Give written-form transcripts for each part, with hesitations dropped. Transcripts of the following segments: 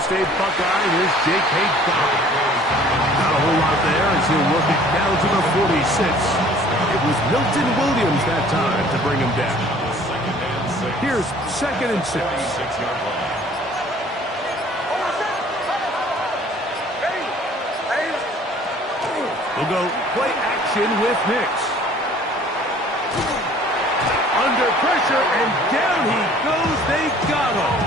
State Buckeye, and here's J.K. Dobbins. Not a whole lot there as he'll work it down to the 46. It was Milton Williams that time to bring him down. Here's 2nd and 6. We'll go play action with Nix. Under pressure, and down he goes. They got him.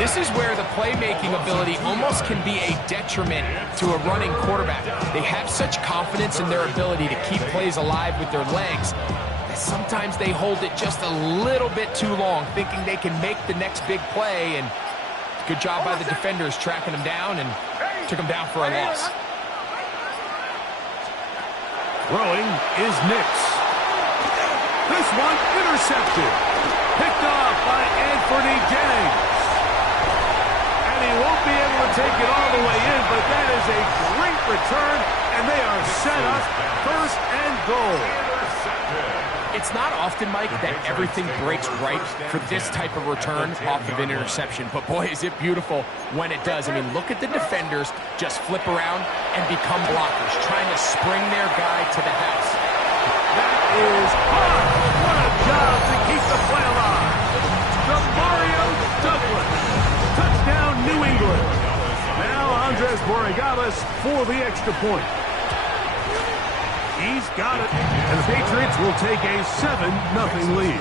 This is where the playmaking ability almost can be a detriment to a running quarterback. They have such confidence in their ability to keep plays alive with their legs that sometimes they hold it just a little bit too long, thinking they can make the next big play. And good job by the defenders tracking him down and took him down for a loss. Throwing is Nix. This one intercepted. Picked off by Anthony Jennings. And he won't be able to take it all the way in, but that is a great return, and they are set up 1st and goal. It's not often, Mike, that everything breaks right for this type of return off of an interception. But, boy, is it beautiful when it does. I mean, look at the defenders just flip around and become blockers, trying to spring their guy to the house. That is hard. What a job to keep the play alive. Mario Douglas. Touchdown, New England. Now Andres Borregales for the extra point. He's got it, and the Patriots will take a 7-0 lead.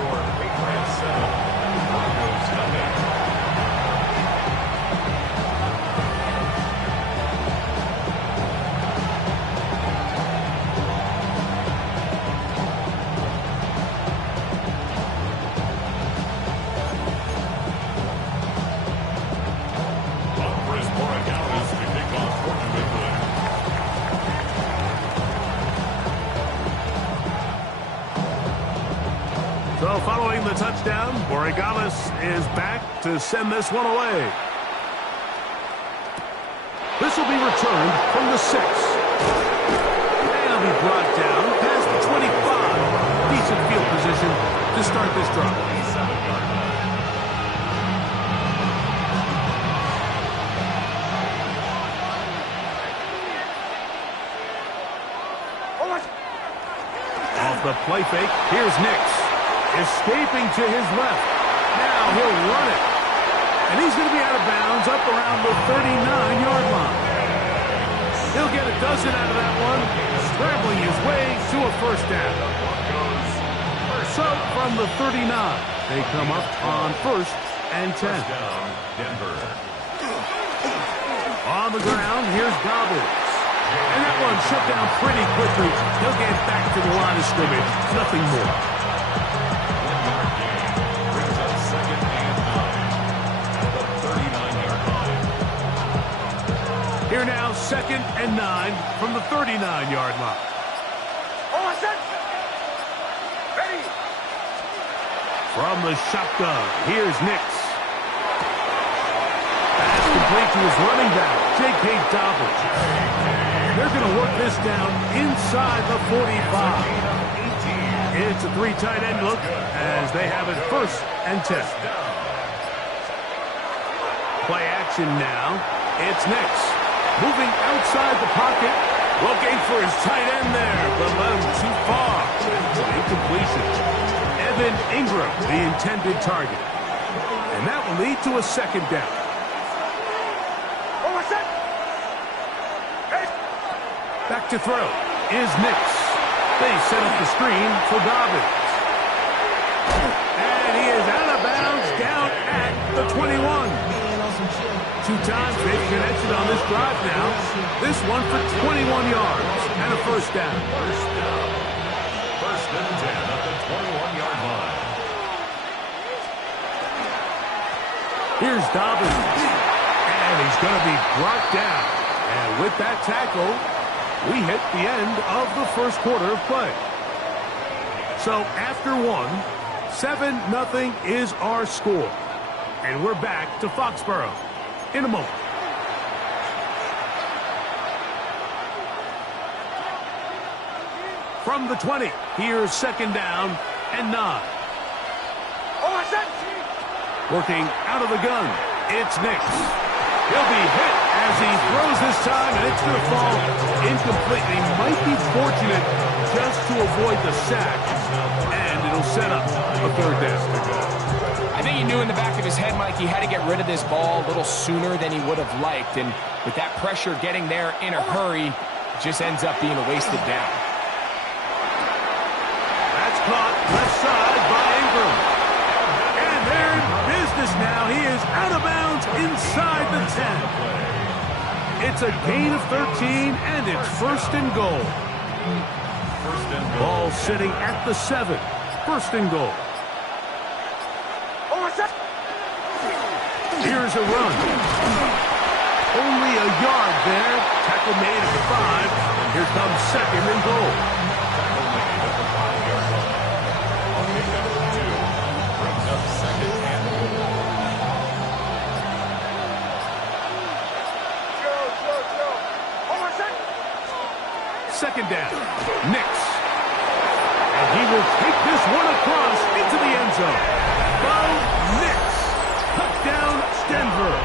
So following the touchdown, Borregales is back to send this one away. This will be returned from the 6. And he'll be brought down past the 25. Decent field position to start this drive. Off the play fake, here's Nix. Escaping to his left. Now he'll run it. And he's going to be out of bounds up around the 39-yard line. He'll get a dozen out of that one, scrambling his way to a 1st down. So from the 39, they come up on 1st and 10. On the ground, here's Dobbins. And that one shut down pretty quickly. He'll get back to the line of scrimmage. Nothing more. Here now, 2nd and 9 from the 39-yard line. From the shotgun, here's Nix. Pass complete to his running back, J.K. Dobbins. They're going to work this down inside the 45. It's a 3 tight end look as they have it 1st and 10. Play action now. It's Nix. Moving outside the pocket, looking for his tight end there, but led him too far. Incompletion. Evan Ingram, the intended target. And that will lead to a 2nd down. Back to throw is Nix. They set up the screen for Dobbins. And he is out of bounds down at the 21. 2 times they've connected on this drive now. This one for 21 yards and a 1st down. 1st and 10 at the 21-yard line. Here's Dobbins. And he's going to be brought down. And with that tackle, we hit the end of the 1st quarter of play. So after 1, 7-0 is our score. And we're back to Foxborough in a moment. From the 20, here's 2nd down and 9. Working out of the gun, it's Nix. He'll be hit as he throws this time, and it's going to fall incomplete. He might be fortunate just to avoid the sack, and it'll set up a third down. I think he knew in the back of his head, Mike, he had to get rid of this ball a little sooner than he would have liked. And with that pressure getting there in a hurry, it just ends up being a wasted down. That's caught left side by Ingram. And they're in business now. He is out of bounds inside the 10. It's a gain of 13, and it's first and goal. Ball sitting at the 7. First and goal. Here's a run. Only a yard there. Tackle made at the 5. Here comes second and goal. Second down. Nix. And he will take this one across into the end zone. Bo Nix. Touchdown, Denver.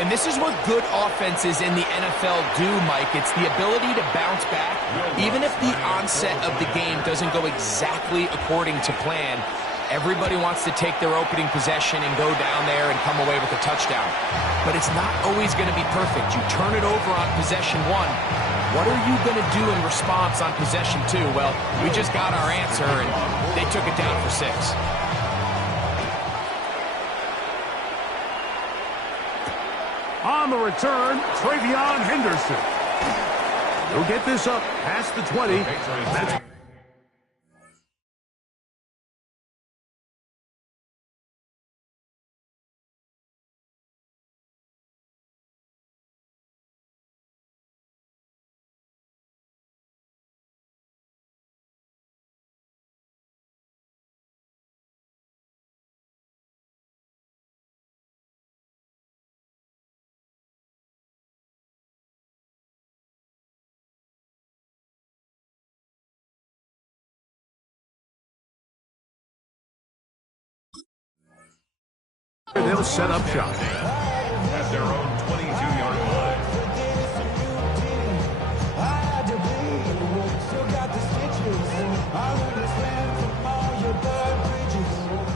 And this is what good offenses in the NFL do, Mike. It's the ability to bounce back. Even if the onset of the game doesn't go exactly according to plan, everybody wants to take their opening possession and go down there and come away with a touchdown. But it's not always going to be perfect. You turn it over on possession 1. What are you going to do in response on possession 2? Well, we just got our answer, and they took it down for 6. On the return, Travion Henderson. He'll get this up past the 20. That's they'll set up shop. At their own 22-yard line.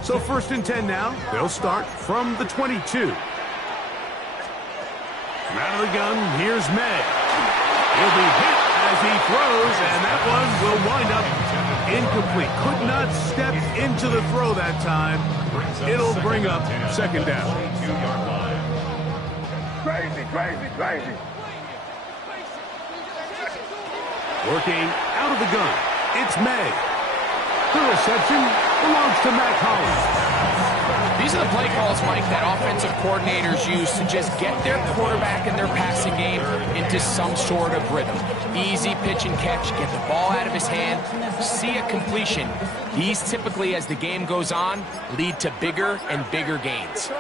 So first and 10 now. They'll start from the 22. Out of the gun, here's May. He'll be hit as he throws, and that one will wind up incomplete. Could not step into the throw that time. It'll bring up second down. Crazy. Working out of the gun, it's May. The reception belongs to Mack Hollins. These are the play calls, Mike, that offensive coordinators use to just get their quarterback and their passing game into some sort of rhythm. Easy pitch and catch, get the ball out of his hand, see a completion. These typically, as the game goes on, lead to bigger and bigger gains.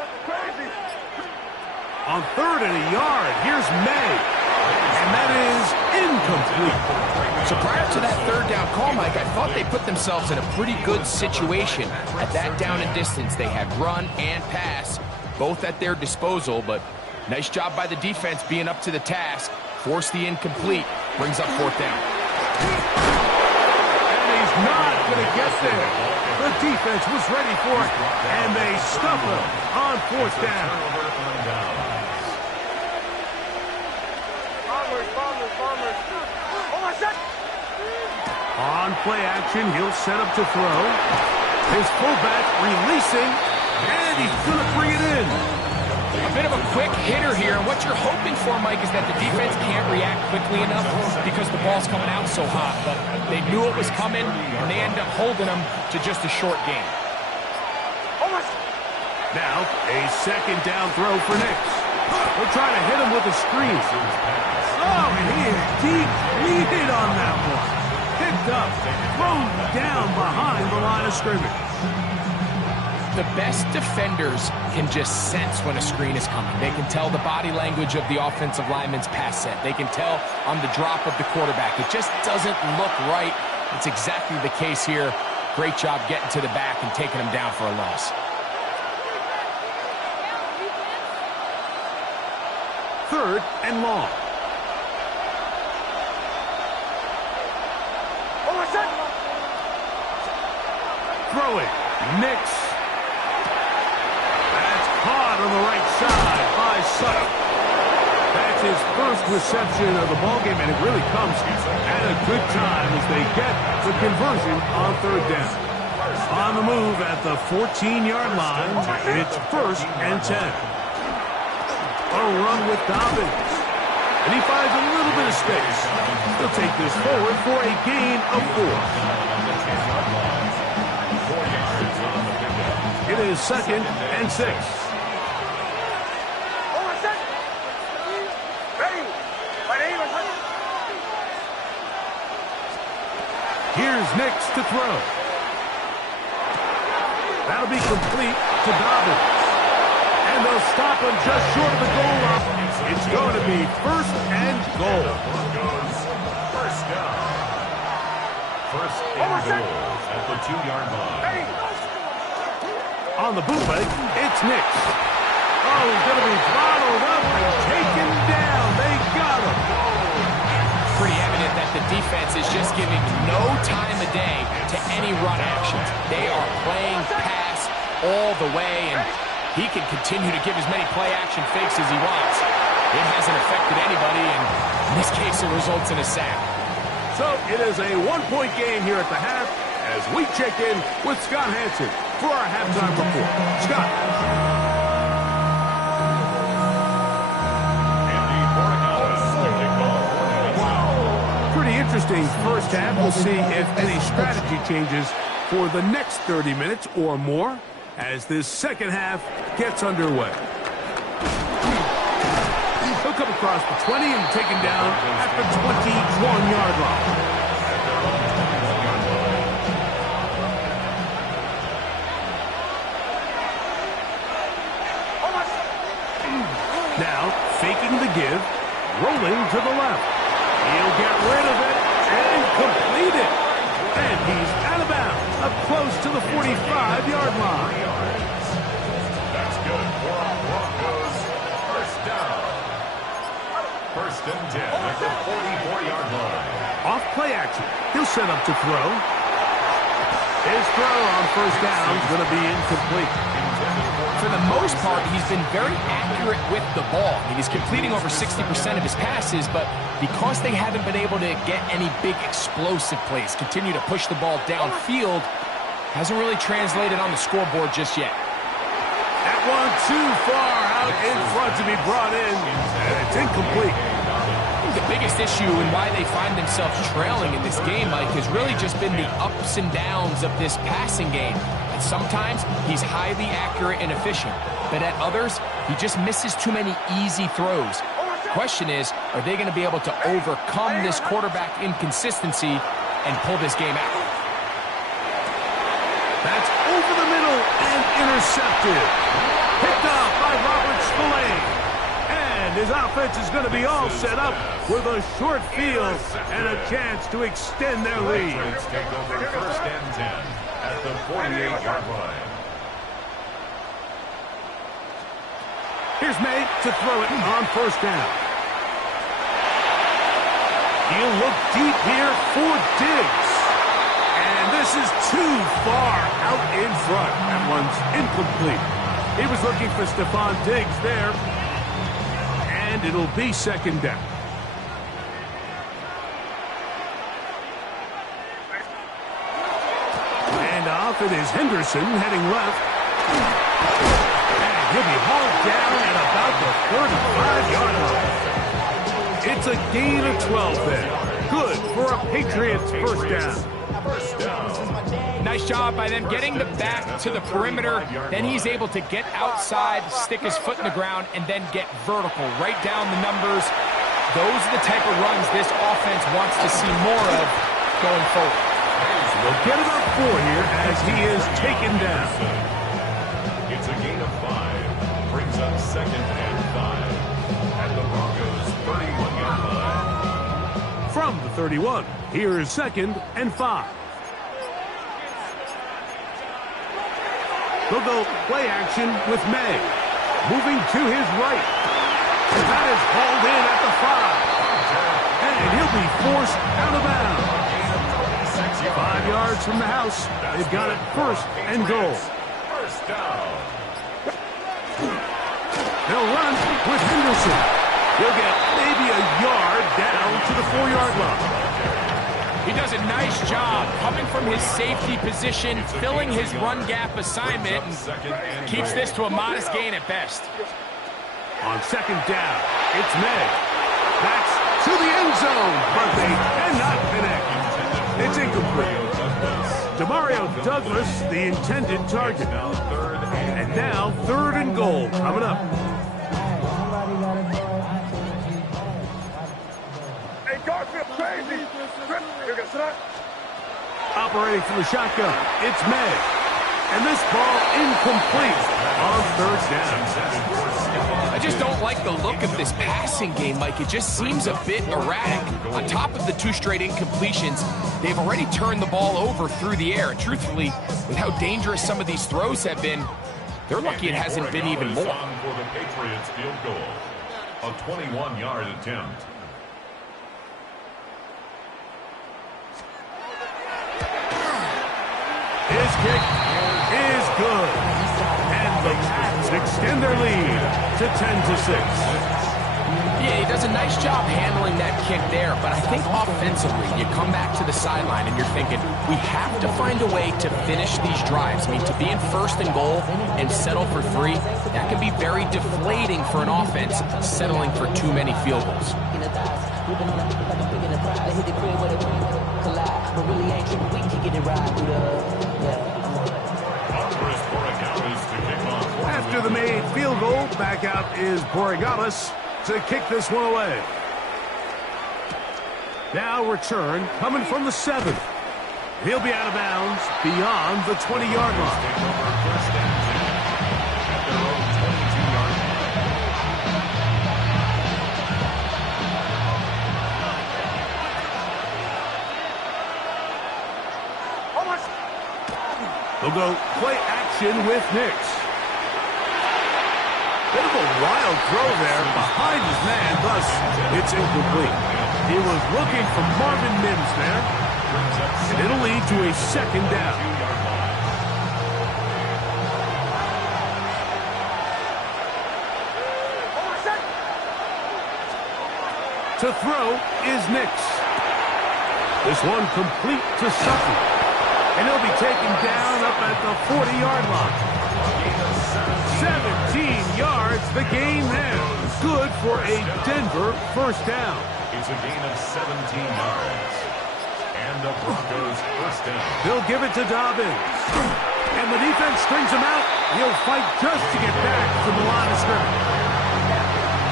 On third and a yard, here's May. And that is incomplete. So prior to that third down call, Mike, I thought they put themselves in a pretty good situation. At that down and distance, they had run and pass, both at their disposal, but nice job by the defense being up to the task. Force the incomplete, brings up fourth down. And he's not going to get there. The defense was ready for it, and they stuff him on fourth down. On play action, he'll set up to throw. His fullback releasing, and he's going to bring it in. A bit of a quick hitter here, and what you're hoping for, Mike, is that the defense can't react quickly enough because the ball's coming out so hot. But they knew it was coming, and they end up holding them to just a short game. Now, a second down throw for Nix. They'll try to hit him with a screen. Oh, and he is deep-leaded on that one. Picked up, thrown down behind the line of scrimmage. The best defenders can just sense when a screen is coming. They can tell the body language of the offensive lineman's pass set. They can tell on the drop of the quarterback. It just doesn't look right. It's exactly the case here. Great job getting to the back and taking him down for a loss. 3rd and long. Throwing. Nix. That's caught on the right side by Sutton. That's his first reception of the ballgame, and it really comes at a good time as they get the conversion on 3rd down. On the move at the 14-yard line, it's 1st and 10. A run with Dobbins. And he finds a little bit of space. He'll take this forward for a gain of 4. It is 2nd and 6. Here's Nix to throw. That'll be complete to Dobbins. And they'll stop him just short of the goal line. It's going to be 1st and goal. First down. 1st and goal at the 2-yard line. On the bootleg, it's Nix. Oh, he's going to be throttled up and taken down. They got him. Pretty evident that the defense is just giving no time of day to any run actions. They are playing pass all the way, and he can continue to give as many play-action fakes as he wants. It hasn't affected anybody, and in this case, it results in a sack. So it is a 1-point game here at the half as we check in with Scott Hanson for our halftime report. Scott. Pretty interesting first half. We'll see if any strategy changes for the next 30 minutes or more as this second half gets underway. He'll come across the 20 and taken down at the 21-yard line. Now, faking the give, rolling to the left. He'll get rid of it and complete it. And he's out of bounds, up close to the 45-yard line. That's good for our Broncos. First down. 1st and 10 at the 44-yard line. Off play action. He'll set up to throw. His throw on 1st down is going to be incomplete. For the most part, he's been very accurate with the ball. I mean, he's completing over 60% of his passes, but because they haven't been able to get any big explosive plays, continue to push the ball downfield, hasn't really translated on the scoreboard just yet. That one too far out in front to be brought in, and it's incomplete. I think the biggest issue and why they find themselves trailing in this game, Mike, has really just been the ups and downs of this passing game. And sometimes he's highly accurate and efficient, but at others, he just misses too many easy throws. The question is, are they going to be able to overcome this quarterback inconsistency and pull this game out? That's over the middle and intercepted. Picked up by Robert Spillane. And his offense is going to be all set up with a short field and a chance to extend their lead. Take over 1st and 10 at the 48-yard line. Here's May to throw it on 1st down. He'll look deep here for Diggs. And this is too far out in front. That one's incomplete. He was looking for Stephon Diggs there. And it'll be 2nd down. And off it is Henderson heading left. And he'll be hauled down at about the 35-yard line. It's a gain of 12 there. Good for a Patriots 1st down. Nice job by them getting the back to the perimeter. Then he's able to get outside, stick his foot in the ground, and then get vertical. Right down the numbers. Those are the type of runs this offense wants to see more of going forward. They'll get about 4 here as he is taken down. It's a gain of 5. Brings up 2nd and 5 at the Broncos' 31-yard line. From the 31, here is 2nd and 5. They'll go play action with May. Moving to his right. That is hauled in at the 5. And he'll be forced out of bounds. 5 yards from the house. They've got it first and goal. First down. They'll run with Henderson. He'll get maybe a yard down to the 4-yard line. He does a nice job coming from his safety position, filling his run gap assignment, and keeps this to a modest gain at best. On second down, it's May. That's to the end zone, but they cannot connect. It's incomplete. Demario Douglas, the intended target. And now, 3rd and goal coming up. Hey, Garfield, crazy. Operating from the shotgun, it's May. And this ball incomplete on 3rd down. I just don't like the look of this passing game, Mike. It just seems a bit erratic. On top of the 2 straight incompletions, they've already turned the ball over through the air. And truthfully, with how dangerous some of these throws have been, they're lucky it hasn't been even more. For the Patriots field goal, a 21-yard attempt. His kick is good. And the Pats extend their lead to 10-6. Yeah, he does a nice job handling that kick there, but I think offensively, you come back to the sideline and you're thinking, we have to find a way to finish these drives. I mean, to be in 1st and goal and settle for 3, that can be very deflating for an offense settling for too many field goals. After the made field goal, back out is Borregales to kick this one away. Now return coming from the 7th. He'll be out of bounds beyond the 20-yard line. They'll go play action with Nix. Bit of a wild throw there behind his man, thus it's incomplete. He was looking for Marvin Mims there, and it'll lead to a 2nd down. To throw is Nix. This one complete to Sutton. And he'll be taken down up at the 40-yard line. 17 yards, the gain there. Good for a Denver 1st down. It's a gain of 17 yards. And the Broncos 1st down. They'll give it to Dobbins. And the defense strings him out. He'll fight just to get back from the line of scrimmage.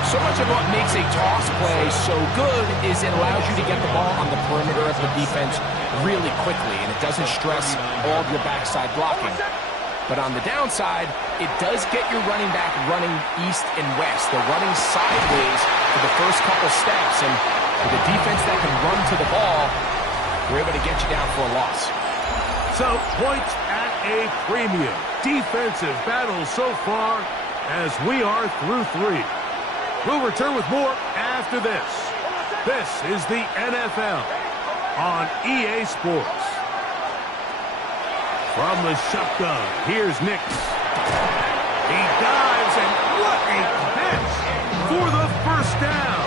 So much of what makes a toss play so good is it allows you to get the ball on the perimeter of the defense really quickly, and it doesn't stress all of your backside blocking. But on the downside, it does get your running back running east and west. They're running sideways for the first couple steps, and with a defense that can run to the ball, we're able to get you down for a loss. So, points at a premium. Defensive battle so far as we are through 3. We'll return with more after this. This is the NFL on EA Sports. From the shotgun, here's Nix. He dives, and what a catch for the 1st down.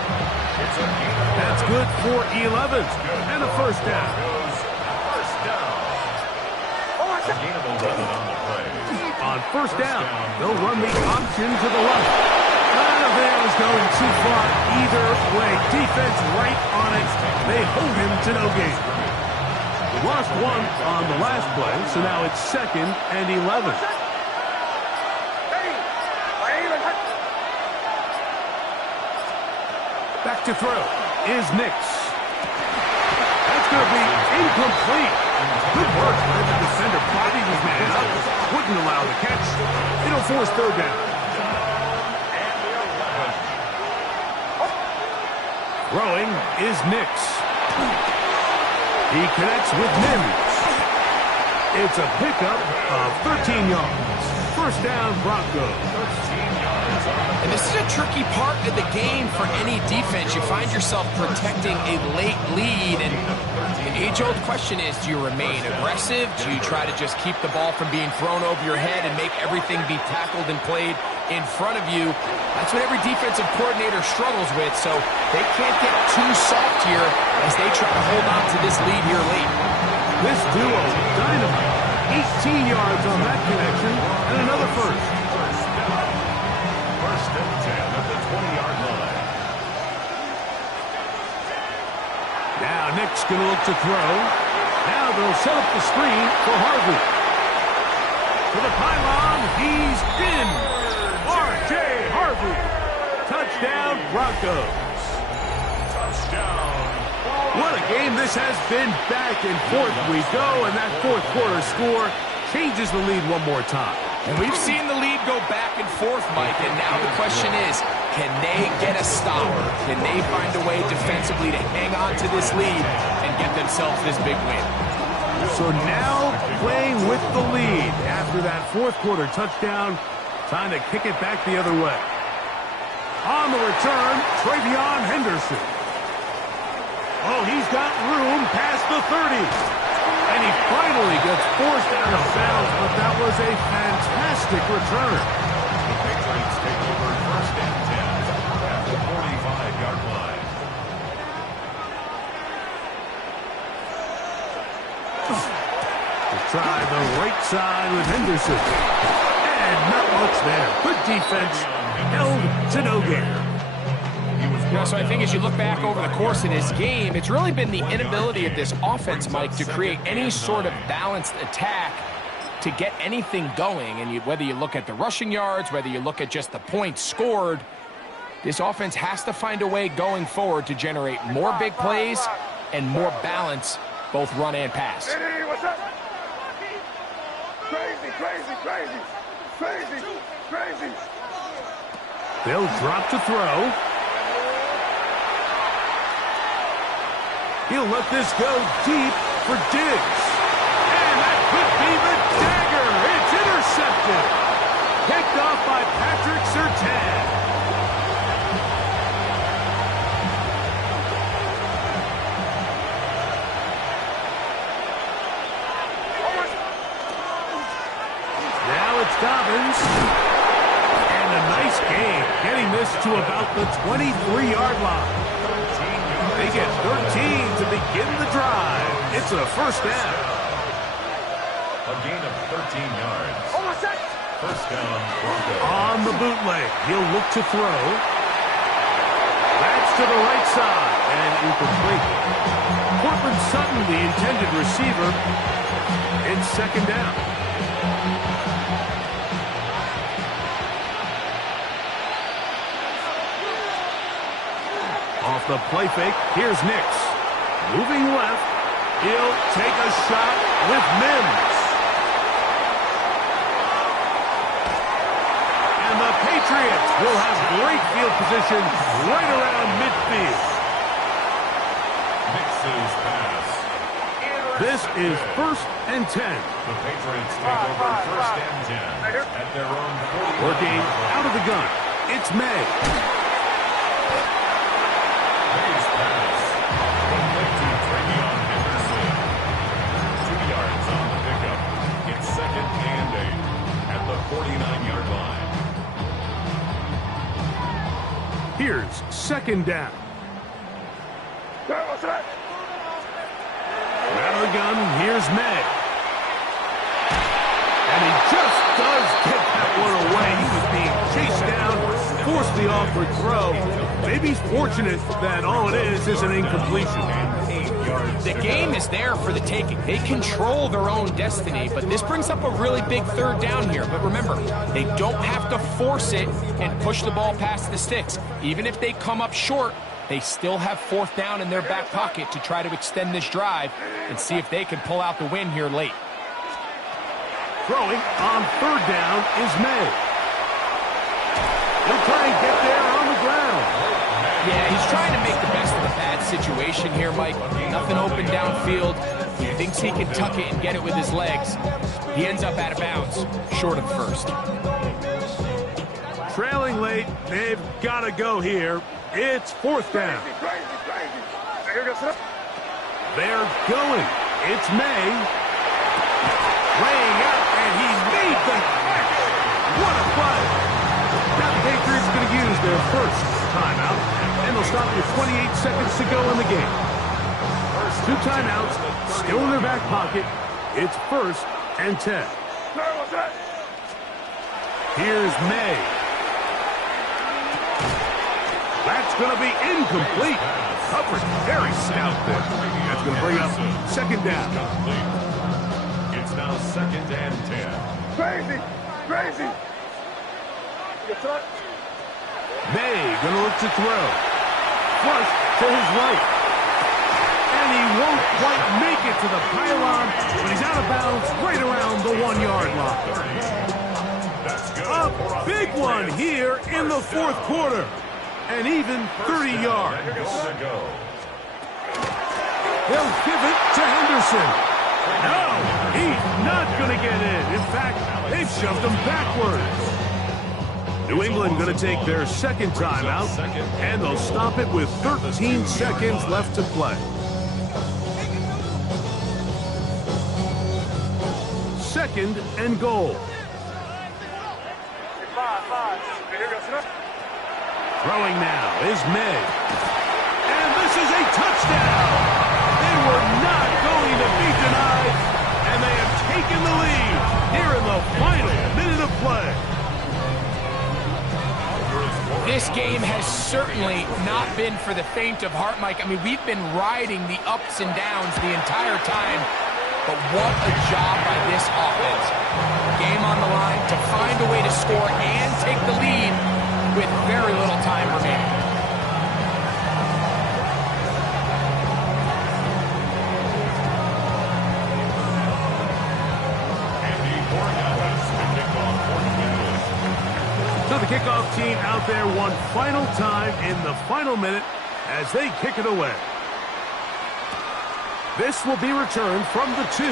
That's good for 11 and a 1st down. On 1st down, they'll run the option to the left. None of them is going too far either way. Defense right on it. They hold him to no gain. We lost 1 on the last play, so now it's 2nd and 11. Back to throw is Nix. That's going to be incomplete. Good work by the defender. Bodied his man up. Wouldn't allow the catch. It'll force 3rd down. Throwing is Nix. He connects with Mims. It's a pickup of 13 yards. 1st down, Broncos. And this is a tricky part of the game for any defense. You find yourself protecting a late lead, and the age-old question is, do you remain aggressive? Do you try to just keep the ball from being thrown over your head and make everything be tackled and played in front of you? That's what every defensive coordinator struggles with, so they can't get too soft here as they try to hold on to this lead here late. This duo, dynamite. 18 yards on that connection, and another first. First and 10 at the 20-yard line. Now Nick's going to look to throw. Now they'll set up the screen for Harvey. To the pylon, he's in. R.J. Harvey. Touchdown, Broncos. Touchdown. What a game this has been. Back and forth we go, and that fourth quarter score changes the lead one more time. And we've seen the lead go back and forth, Mike, and now the question is, can they get a stop? Can they find a way defensively to hang on to this lead and get themselves this big win? So now playing with the lead after that fourth quarter touchdown, time to kick it back the other way. On the return, Travion Henderson. Oh, he's got room past the 30. And he finally gets forced out of bounds, but that was a fantastic return. The Patriots take over first and 10 at the 45-yard line. Try the right side with Henderson. And not much there. Good defense. Held to no gain. So I think as you look back over the course of this game, it's really been the inability of this offense, Mike, to create any sort of balanced attack to get anything going. And whether you look at the rushing yards, whether you look at just the points scored, this offense has to find a way going forward to generate more big plays and more balance, both run and pass. Hey, what's up? Crazy, crazy, crazy, crazy, crazy. They'll drop to throw. He'll let this go deep for Diggs. And that could be the dagger. It's intercepted. Picked off by Patrick Surtain. Now it's Dobbins. And a nice game, getting this to about the 23-yard line. They get 13 to begin the drive. It's a first down. A gain of 13 yards. First down, Broncos. On the bootleg, he'll look to throw. That's to the right side and incomplete. Courtland Sutton, the intended receiver. It's second down. Off the play fake, here's Nix. Moving left, he'll take a shot with Mims. And the Patriots will have great field position right around midfield. Nix's pass. This is first and 10. The Patriots take over first and 10 at their own 40. Working out of the gun, it's May. May's pass. Complete to Travion Henderson. 2 yards on the pickup. It's second and 8 at the 49-yard line. Here's second down. Out of the gun, here's May. And he just does get that one away. He was being chased down, forced the awkward throw. Maybe he's fortunate that all it is an incompletion. The game is there for the taking. They control their own destiny, but this brings up a really big third down here. But remember, they don't have to force it and push the ball past the sticks. Even if they come up short, they still have fourth down in their back pocket to try to extend this drive and see if they can pull out the win here late. Throwing on third down is May. He'll try and get there on the ground. Yeah, he's trying to make the best of the bad situation here, Mike. Nothing open downfield. He thinks he can tuck it and get it with his legs. He ends up out of bounds, short of first. trailing late. They've got to go here. It's fourth down. They're going. It's May. Laying out, and he made the catch. What a play. Now the Patriots are going to use their first timeout, and they'll stop with 28 seconds to go in the game. Two timeouts, still in their back pocket. It's 1st and 10. Here's May. That's going to be incomplete. Hubbard, very stout there. That's going to bring up 2nd down. It's now 2nd and 10. Crazy! Crazy! May going to look to throw. Flush to his right. And he won't quite make it to the pylon, but he's out of bounds right around the 1-yard line. A big one here in the 4th quarter. And even 30 yards. They'll give it to Henderson. No, he's not going to get in. In fact, they've shoved him backwards. New England going to take their 2nd timeout, and they'll stop it with 13 seconds left to play. 2nd and goal. Throwing now is May. And this is a touchdown. They were not going to be denied, and they have taken the lead here in the final minute of play. This game has certainly not been for the faint of heart, Mike. I mean, we've been riding the ups and downs the entire time, but what a job by this offense. Game on the line to find a way to score and take the lead with very little time remaining. So the kickoff team out there one final time in the final minute as they kick it away. This will be returned from the 2.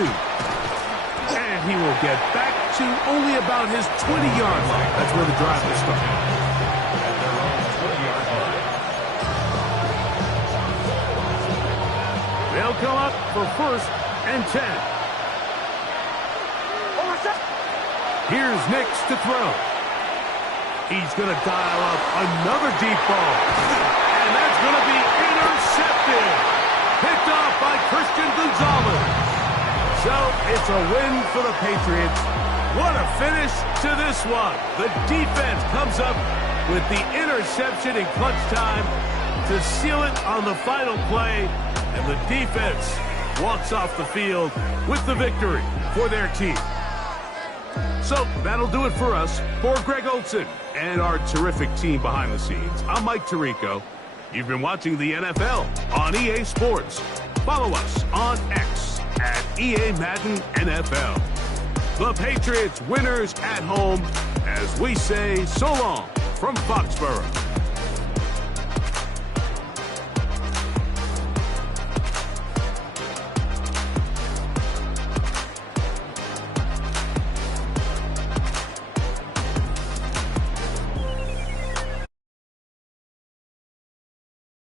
And he will get back to only about his 20-yard line. That's where the drive will start. They'll come up for 1st and 10. Here's Nix to throw. He's going to dial up another deep ball. And that's going to be intercepted. Picked off by Christian Gonzalez. So it's a win for the Patriots. What a finish to this one. The defense comes up with the interception in clutch time to seal it on the final play. And the defense walks off the field with the victory for their team. So that'll do it for us. For Greg Olsen and our terrific team behind the scenes, I'm Mike Tirico. You've been watching the NFL on EA Sports. Follow us on X at EA Madden NFL. The Patriots winners at home as we say so long from Foxborough.